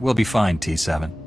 We'll be fine, T7.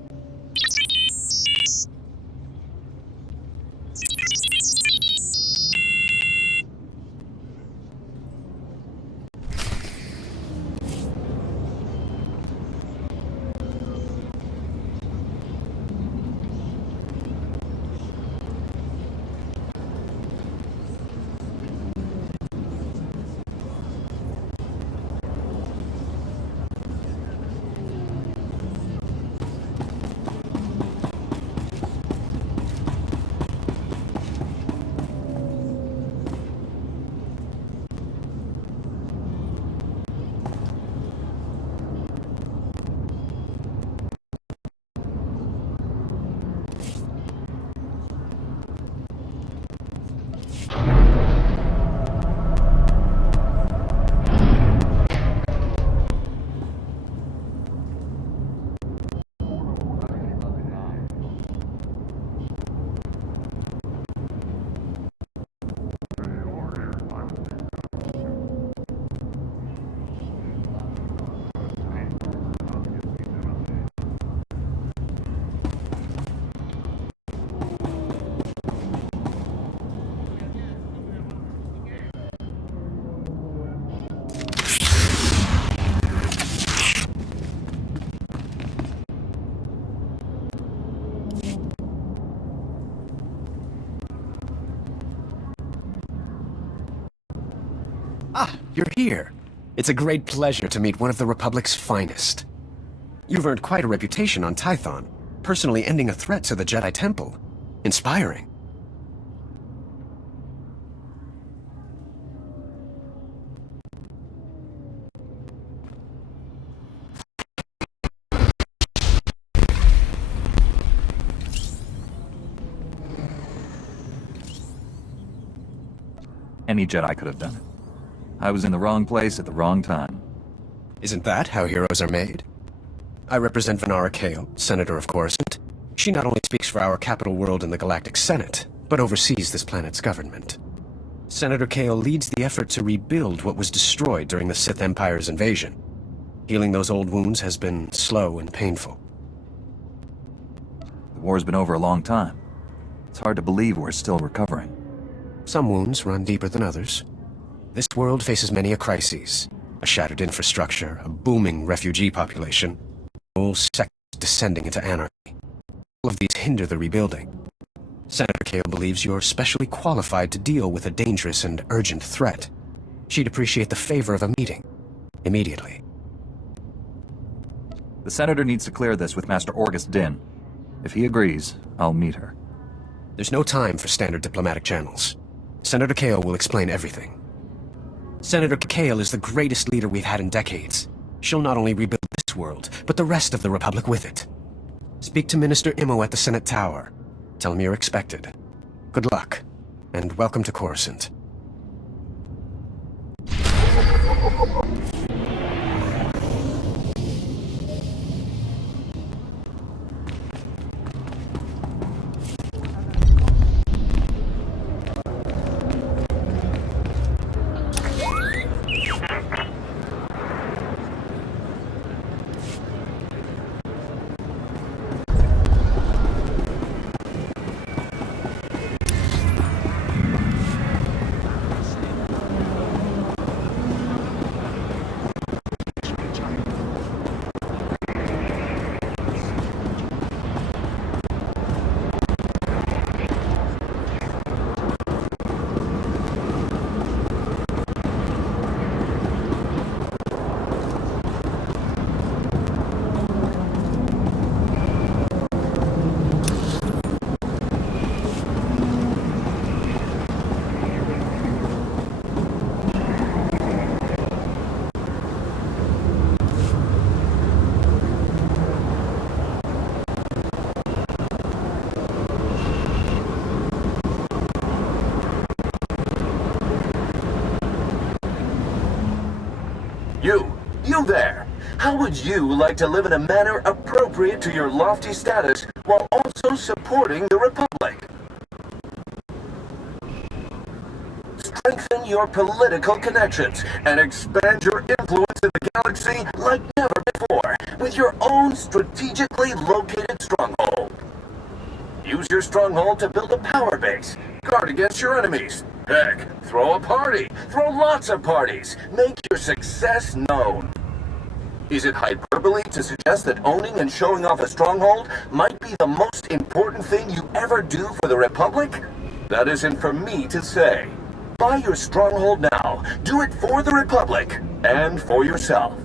Ah, you're here. It's a great pleasure to meet one of the Republic's finest. You've earned quite a reputation on Tython, personally ending a threat to the Jedi Temple. Inspiring. Any Jedi could have done it. I was in the wrong place at the wrong time. Isn't that how heroes are made? I represent Venara Kale, Senator of Coruscant. She not only speaks for our capital world in the Galactic Senate, but oversees this planet's government. Senator Kale leads the effort to rebuild what was destroyed during the Sith Empire's invasion. Healing those old wounds has been slow and painful. The war's been over a long time. It's hard to believe we're still recovering. Some wounds run deeper than others. This world faces many a crisis. A shattered infrastructure, a booming refugee population, whole sectors descending into anarchy. All of these hinder the rebuilding. Senator Kale believes you're specially qualified to deal with a dangerous and urgent threat. She'd appreciate the favor of a meeting. Immediately. The Senator needs to clear this with Master Orgus Din. If he agrees, I'll meet her. There's no time for standard diplomatic channels. Senator Kale will explain everything. Senator Kale is the greatest leader we've had in decades. She'll not only rebuild this world, but the rest of the Republic with it. Speak to Minister Immo at the Senate Tower. Tell him you're expected. Good luck, and welcome to Coruscant. You there! How would you like to live in a manner appropriate to your lofty status while also supporting the Republic? strengthen your political connections and expand your influence in the galaxy like never before with your own strategically located stronghold. Use your stronghold to build a power base, guard against your enemies. Heck, throw a party, throw lots of parties, make your success known. Is it hyperbole to suggest that owning and showing off a stronghold might be the most important thing you ever do for the Republic? That isn't for me to say. Buy your stronghold now. Do it for the Republic and for yourself.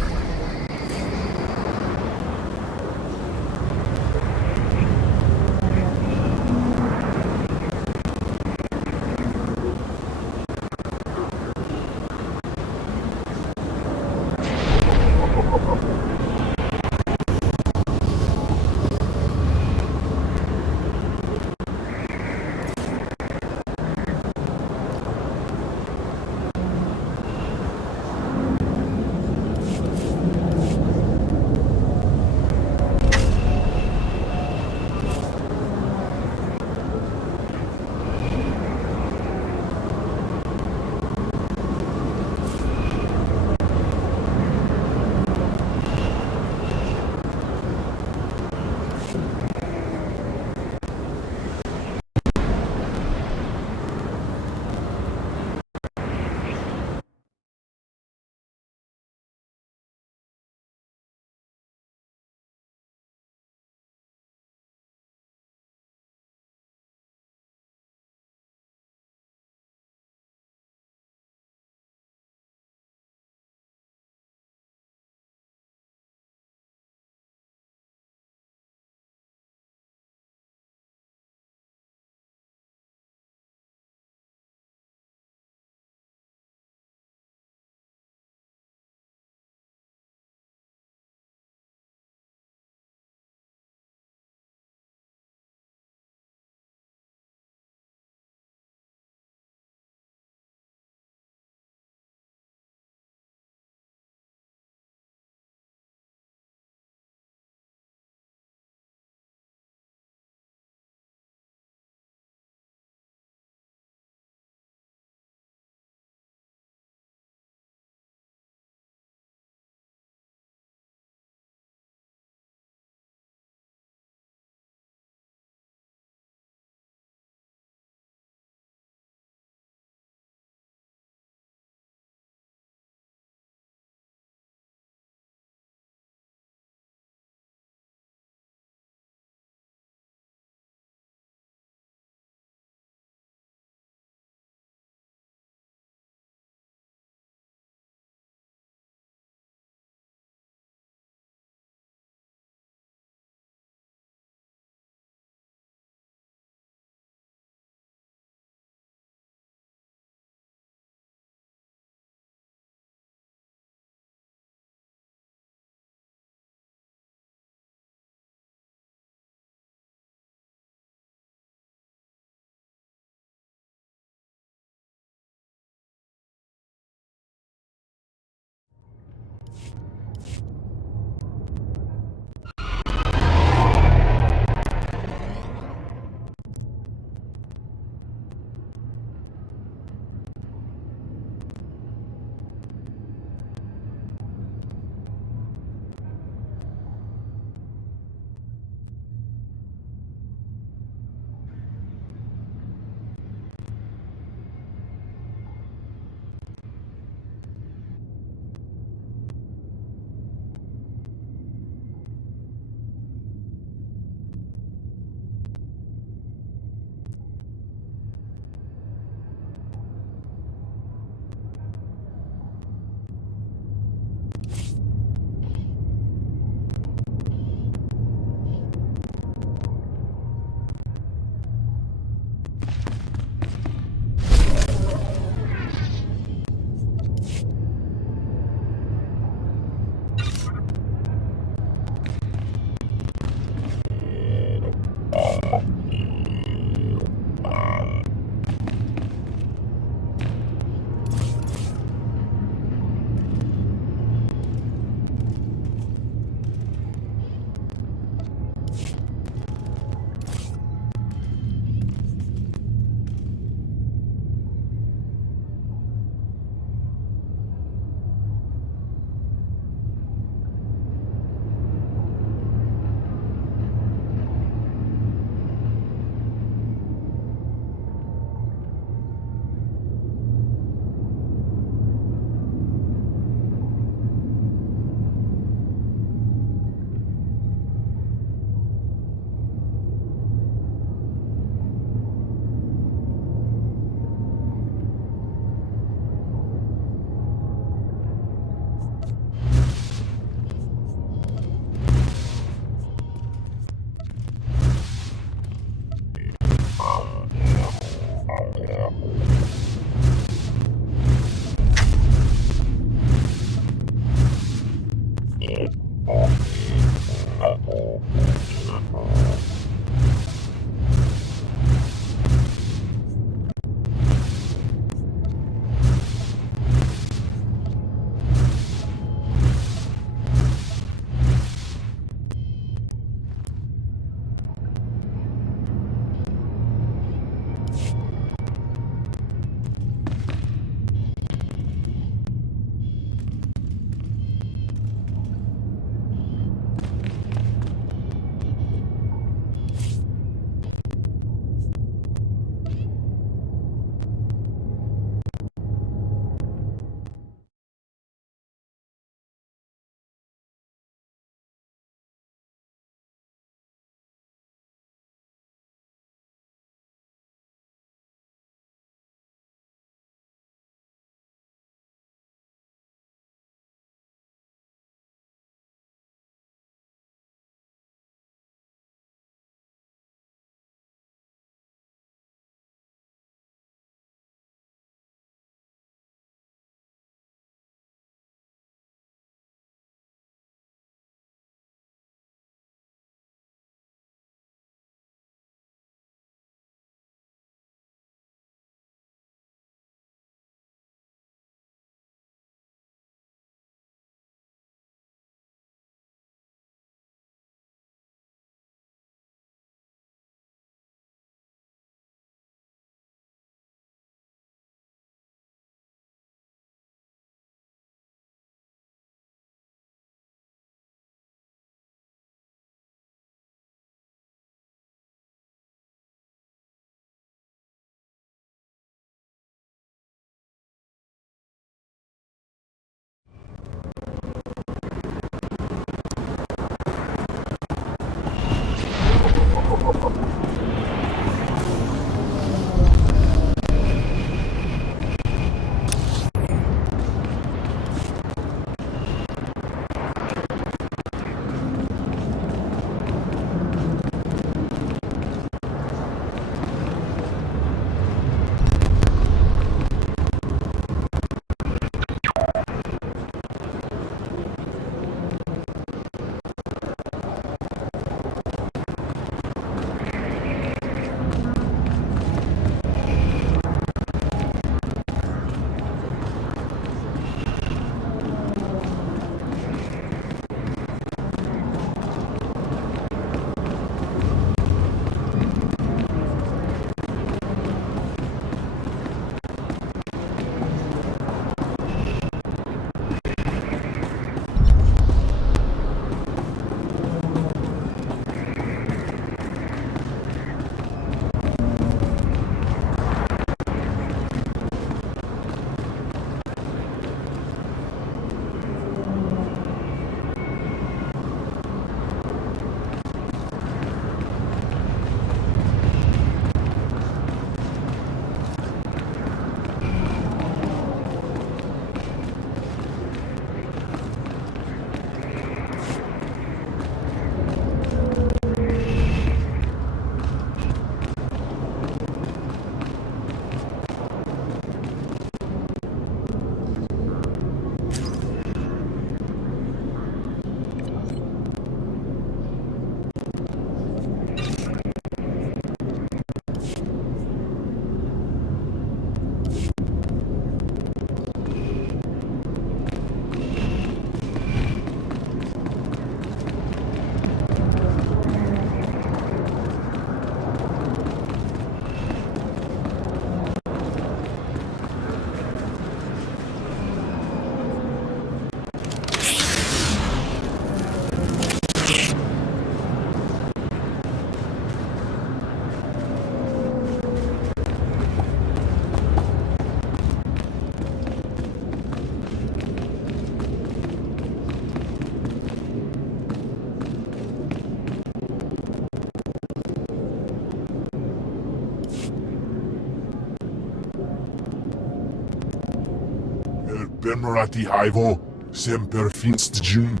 Bemerati Haivo, Semper Finst Jun,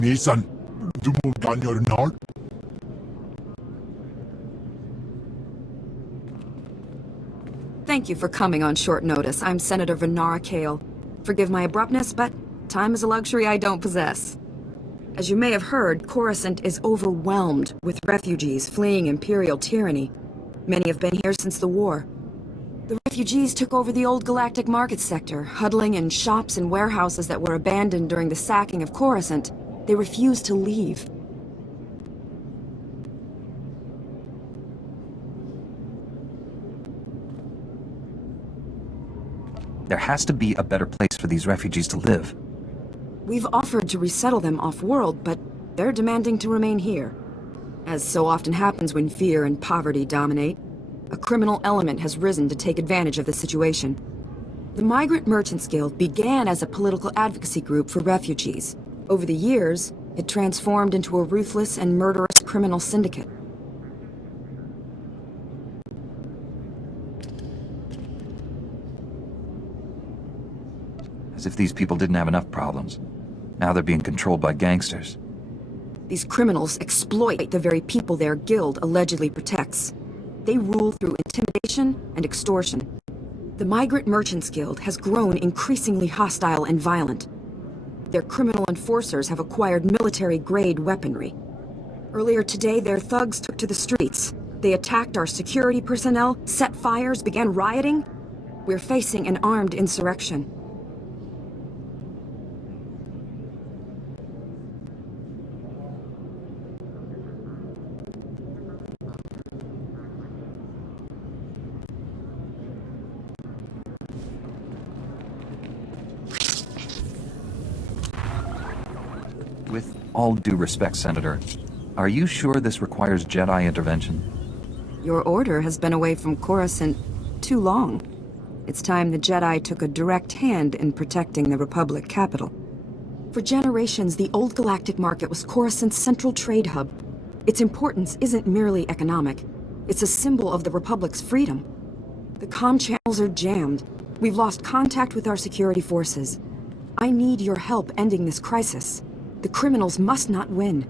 Nisan, Dumul Ganyor Nard. Thank you for coming on short notice. I'm Senator Venara Kale. Forgive my abruptness, but time is a luxury I don't possess. As you may have heard, Coruscant is overwhelmed with refugees fleeing Imperial tyranny. Many have been here since the war. The refugees took over the old galactic market sector, huddling in shops and warehouses that were abandoned during the sacking of Coruscant. They refused to leave. There has to be a better place for these refugees to live. We've offered to resettle them off-world, but they're demanding to remain here. As so often happens when fear and poverty dominate, a criminal element has risen to take advantage of the situation. The Migrant Merchants Guild began as a political advocacy group for refugees. Over the years, it transformed into a ruthless and murderous criminal syndicate. As if these people didn't have enough problems. Now they're being controlled by gangsters. These criminals exploit the very people their guild allegedly protects. They rule through intimidation and extortion. The Migrant Merchants Guild has grown increasingly hostile and violent. Their criminal enforcers have acquired military-grade weaponry. Earlier today, their thugs took to the streets. They attacked our security personnel, set fires, began rioting. We're facing an armed insurrection. With all due respect, Senator, are you sure this requires Jedi intervention? Your order has been away from Coruscant too long. It's time the Jedi took a direct hand in protecting the Republic capital. For generations, the old galactic market was Coruscant's central trade hub. Its importance isn't merely economic. It's a symbol of the Republic's freedom. The comm channels are jammed. We've lost contact with our security forces. I need your help ending this crisis. The criminals must not win.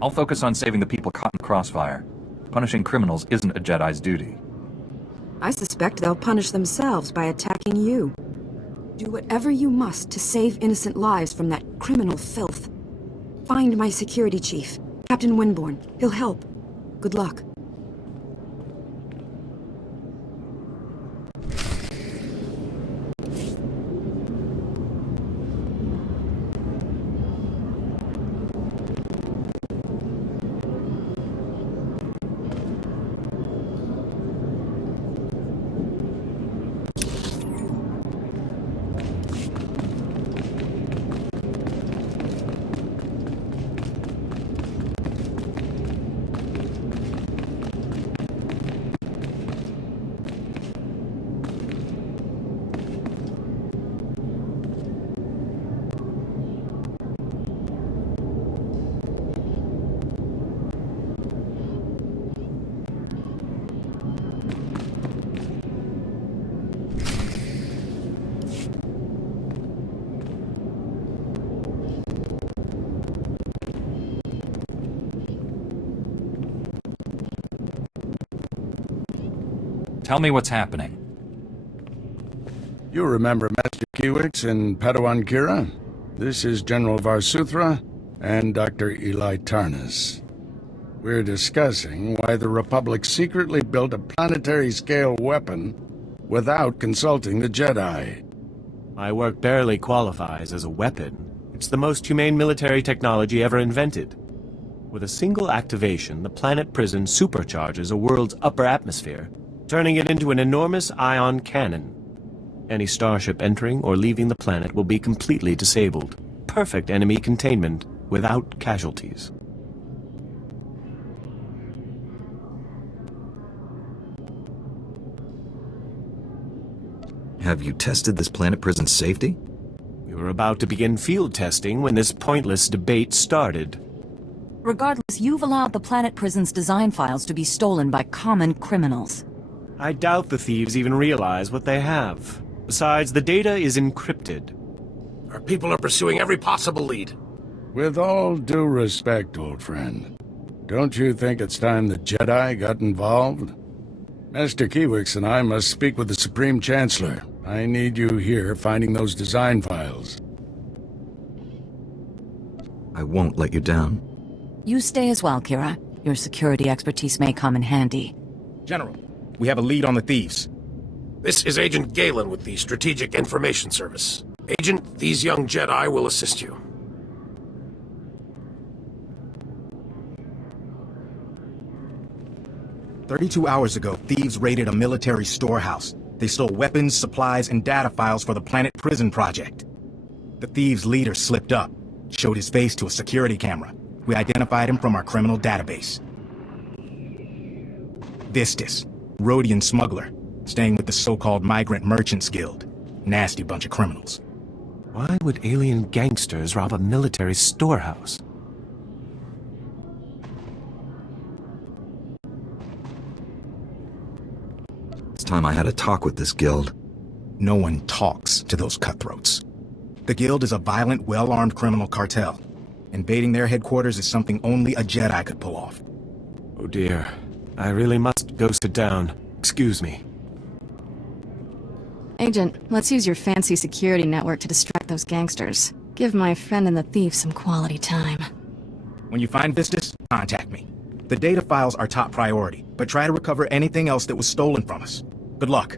I'll focus on saving the people caught in crossfire. Punishing criminals isn't a Jedi's duty. I suspect they'll punish themselves by attacking you. Do whatever you must to save innocent lives from that criminal filth. Find my security chief, Captain Winborn. He'll help. Good luck. Tell me what's happening. You remember Master Kiwix and Padawan Kira? This is General Varsuthra and Dr. Eli Tarnas. We're discussing why the Republic secretly built a planetary-scale weapon without consulting the Jedi. My work barely qualifies as a weapon. It's the most humane military technology ever invented. With a single activation, the planet prison supercharges a world's upper atmosphere, turning it into an enormous ion cannon. Any starship entering or leaving the planet will be completely disabled. Perfect enemy containment without casualties. Have you tested this planet prison's safety? We were about to begin field testing when this pointless debate started. Regardless, you've allowed the planet prison's design files to be stolen by common criminals. I doubt the thieves even realize what they have. Besides, the data is encrypted. Our people are pursuing every possible lead. With all due respect, old friend, don't you think it's time the Jedi got involved? Master Kiewix and I must speak with the Supreme Chancellor. I need you here finding those design files. I won't let you down. You stay as well, Kira. Your security expertise may come in handy. General, we have a lead on the thieves. This is Agent Galen with the Strategic Information Service. Agent, these young Jedi will assist you. "32 hours ago, thieves raided a military storehouse. They stole weapons, supplies, and data files for the Planet Prison project. The thieves' leader slipped up, showed his face to a security camera. We identified him from our criminal database. Vistus, Rhodian smuggler, staying with the so-called Migrant Merchants Guild. Nasty bunch of criminals. Why would alien gangsters rob a military storehouse? It's time I had a talk with this guild. No one talks to those cutthroats. The Guild is a violent, well-armed criminal cartel. Invading their headquarters is something only a Jedi could pull off. Oh dear. I really must go sit down. Excuse me. Agent, let's use your fancy security network to distract those gangsters. Give my friend and the thief some quality time. When you find Vistus, contact me. The data files are top priority, but try to recover anything else that was stolen from us. Good luck.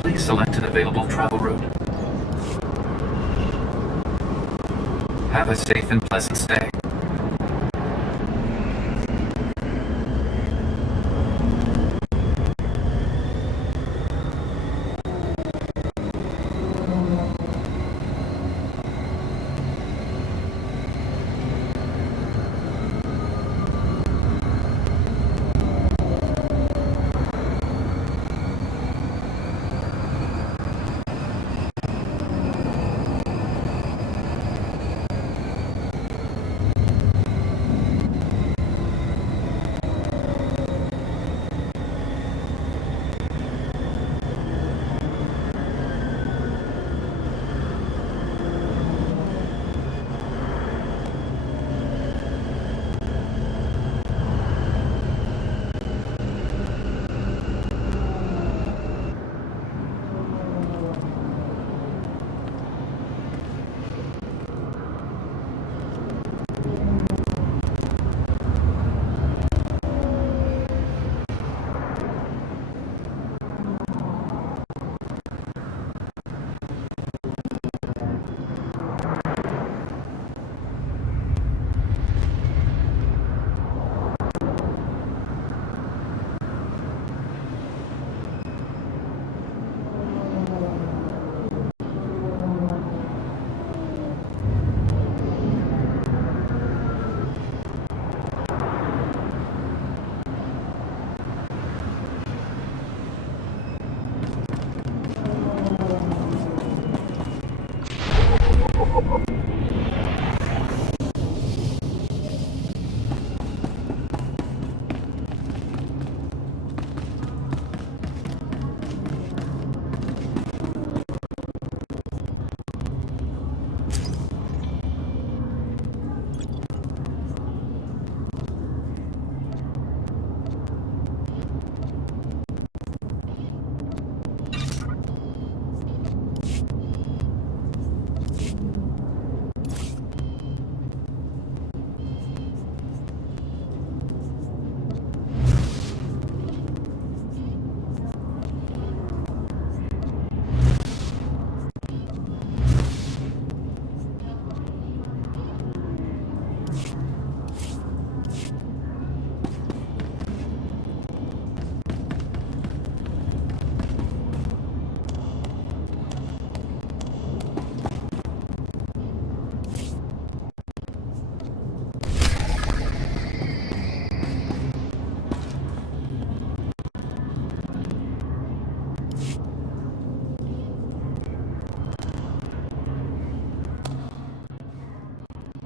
Please select an available travel route. Have a safe and pleasant stay.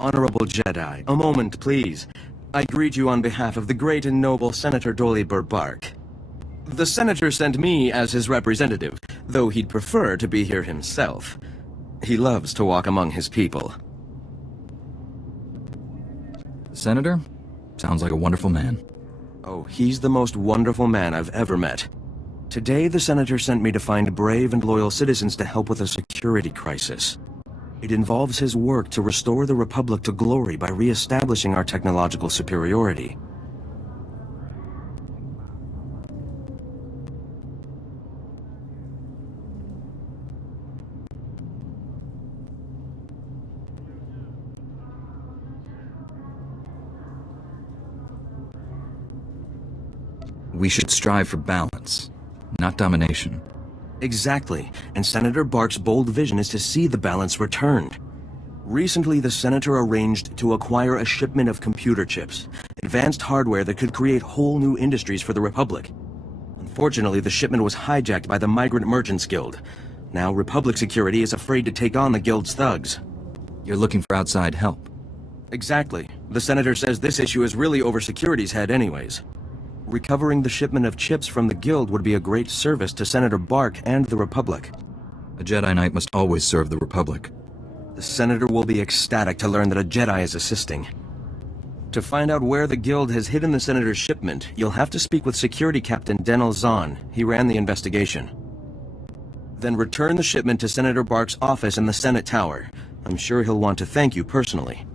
Honorable Jedi, a moment, please. I greet you on behalf of the great and noble Senator Dolly Burbark. The Senator sent me as his representative, though he'd prefer to be here himself. He loves to walk among his people. Senator? Sounds like a wonderful man. Oh, he's the most wonderful man I've ever met. Today, the Senator sent me to find brave and loyal citizens to help with a security crisis. It involves his work to restore the Republic to glory by re-establishing our technological superiority. We should strive for balance, not domination. Exactly, and Senator Bark's bold vision is to see the balance returned. Recently, the Senator arranged to acquire a shipment of computer chips, advanced hardware that could create whole new industries for the Republic. Unfortunately, the shipment was hijacked by the Migrant Merchants Guild. Now, Republic security is afraid to take on the Guild's thugs. You're looking for outside help. Exactly. The Senator says this issue is really over security's head anyways. Recovering the shipment of chips from the Guild would be a great service to Senator Bark and the Republic. A Jedi Knight must always serve the Republic. The Senator will be ecstatic to learn that a Jedi is assisting. To find out where the Guild has hidden the Senator's shipment, you'll have to speak with Security Captain Denel Zahn. He ran the investigation. Then return the shipment to Senator Bark's office in the Senate Tower. I'm sure he'll want to thank you personally.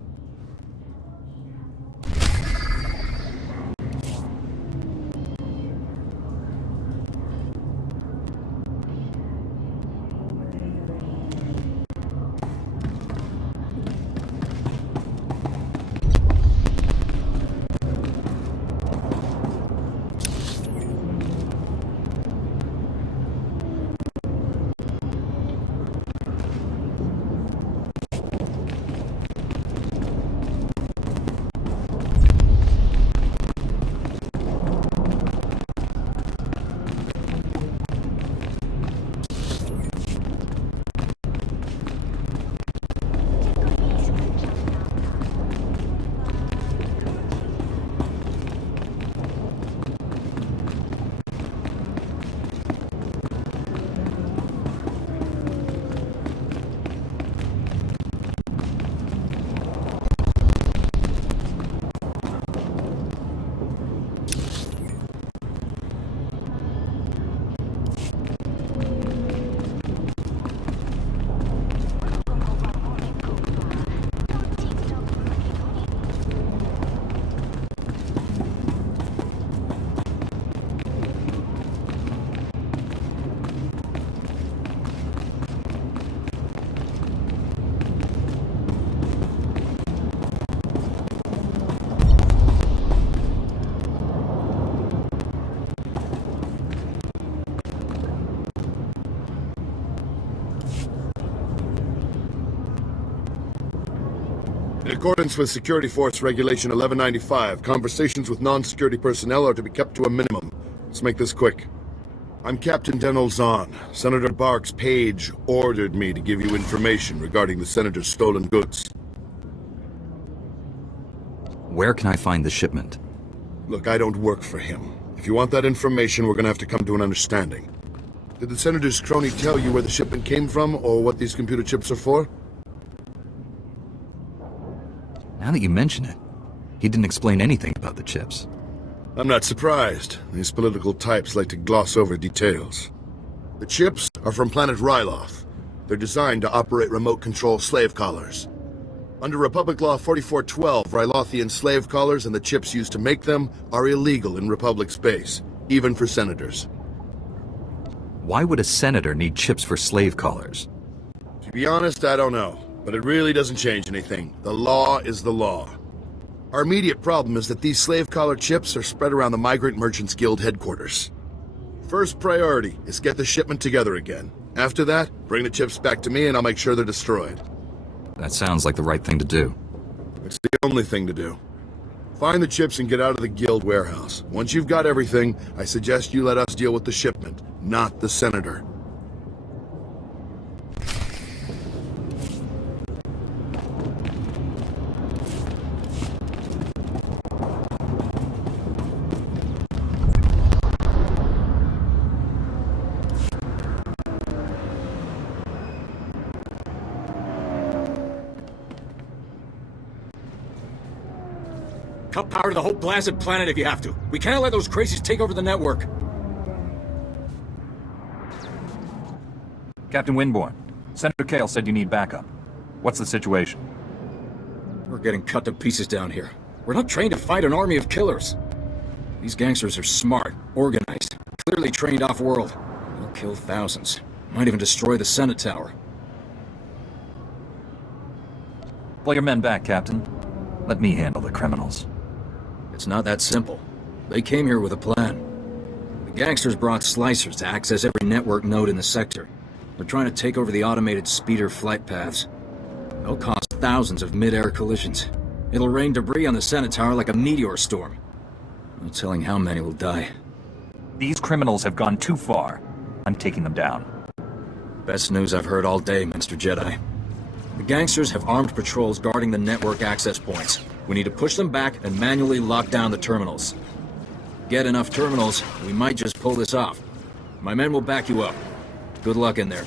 In accordance with Security Force Regulation 1195, conversations with non-security personnel are to be kept to a minimum. Let's make this quick. I'm Captain Denel Zahn. Senator Bark's page ordered me to give you information regarding the Senator's stolen goods. Where can I find the shipment? Look, I don't work for him. If you want that information, we're gonna have to come to an understanding. Did the Senator's crony tell you where the shipment came from, or what these computer chips are for? Now that you mention it, he didn't explain anything about the chips. I'm not surprised. These political types like to gloss over details. The chips are from planet Ryloth. They're designed to operate remote control slave collars. Under Republic Law 4412, Rylothian slave collars and the chips used to make them are illegal in Republic space, even for senators. Why would a senator need chips for slave collars? To be honest, I don't know. But it really doesn't change anything. The law is the law. Our immediate problem is that these slave collar chips are spread around the Migrant Merchants Guild headquarters. First priority is get the shipment together again. After that, bring the chips back to me and I'll make sure they're destroyed. That sounds like the right thing to do. It's the only thing to do. Find the chips and get out of the Guild warehouse. Once you've got everything, I suggest you let us deal with the shipment, not the Senator. Cut power to the whole blasted planet if you have to. We can't let those crazies take over the network. Captain Winborn, Senator Kale said you need backup. What's the situation? We're getting cut to pieces down here. We're not trained to fight an army of killers. These gangsters are smart, organized, clearly trained off-world. They'll kill thousands. Might even destroy the Senate Tower. Pull your men back, Captain. Let me handle the criminals. It's not that simple. They came here with a plan. The gangsters brought slicers to access every network node in the sector. They're trying to take over the automated speeder flight paths. They'll cause thousands of mid-air collisions. It'll rain debris on the Senate Tower like a meteor storm. No telling how many will die. These criminals have gone too far. I'm taking them down. Best news I've heard all day, Mr. Jedi. The gangsters have armed patrols guarding the network access points. We need to push them back and manually lock down the terminals. Get enough terminals, we might just pull this off. My men will back you up. Good luck in there.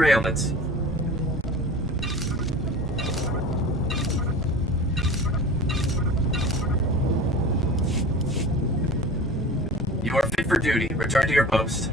your ailments. You are fit for duty. Return to your post.